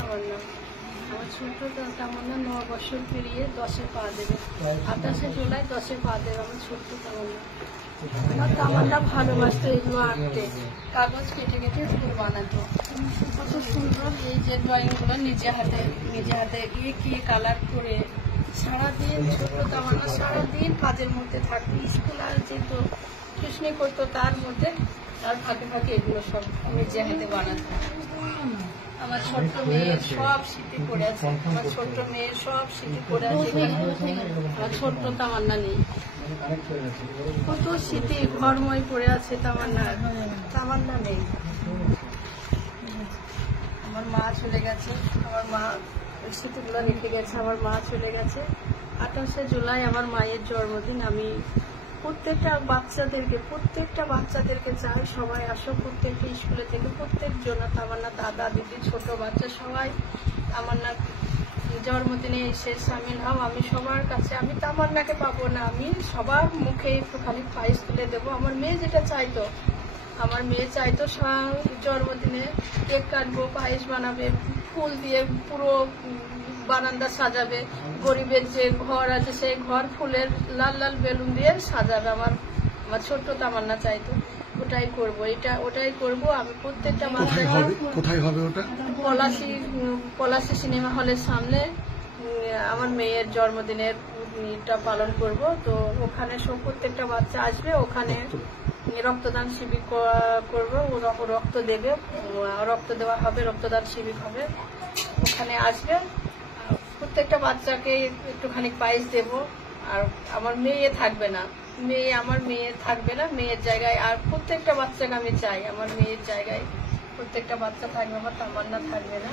তামান্না। আমার ছোট্ট তামান্না 9 বছর পেরিয়ে 10-এ পা দেবে। 28শে জুলাই 10-এ পা দেবে আমার ছোট্ট তামান্না। আমার তামান্না ভালোবাসতো এগুলো আঁকতে, কাগজ কেটে কেটে ফুল বানাতো। কত সুন্দর এই যে ড্রয়িংগুলো নিজে হাতে এঁকে কালার করে সারাদিন ছোট্ট তামান্না সারাদিন কাজের মধ্যে থাকতো। স্কুল আর যেত, টিউশনি করতো, তার মধ্যে তার ফাঁকে ফাঁকে এগুলো সব নিজে হাতে বানাতো। আমার ছোট্ট মেয়ের সব স্মৃতি পড়ে আছে, আমার ছোট্ট মেয়ের সব স্মৃতি পড়ে আছে। আমার ছোট্ট তামান্না নেই, কত স্মৃতি ঘরময় পড়ে আছে তামান্না নেই। আমার মা চলে গেছে, আমার মা স্মৃতিগুলো রেখে গেছে। আমার মা চলে গেছে। 28শে জুলাই আমার মায়ের জন্মদিন। আমি প্রত্যেকটা বাচ্চাদেরকে চাই সবাই আসো, প্রত্যেকটা স্কুলে থেকে প্রত্যেকজন তামান্না দাদা দিদি ছোট বাচ্চা সবাই তামান্নার জন্মদিনে এসে সামিল হও। আমি সবার কাছে, আমি তামান্নাকে পাবো না, আমি সবার মুখে একটুখানি পায়েস তুলে দেবো। আমার মেয়ে যেটা চাইতো, আমার মেয়ে চাইতো জন্মদিনে কেক কাটবো, পায়েস বানাবে, ফুল দিয়ে পুরো বারান্দা সাজাবে, গরিবের যে ঘর আছে সেই ঘর ফুলের লাল লাল বেলুন দিয়ে সাজাবে। আমার ছোট্ট তামান্না চাইতো, ওটাই করবো, ওটাই করবো। আমি প্রত্যেকটা কোথায় হবে ওটা? পলাশী সিনেমা হলের সামনে আমার মেয়ের জন্মদিনের টা পালন করব। তো ওখানে সব প্রত্যেকটা বাচ্চা আসবে, ওখানে রক্তদান শিবির করবো, রক্ত দেবে, রক্ত দেওয়া হবে, রক্তদান শিবির হবে। ওখানে আসবে, প্রত্যেকটা বাচ্চাকে একটুখানি পায়েস দেব। আর আমার মেয়ে থাকবে না, মেয়ের জায়গায় আর প্রত্যেকটা বাচ্চাকে আমি চাই, আমার মেয়ের জায়গায় প্রত্যেকটা বাচ্চা থাকবে, আমার তামান্না থাকবে না।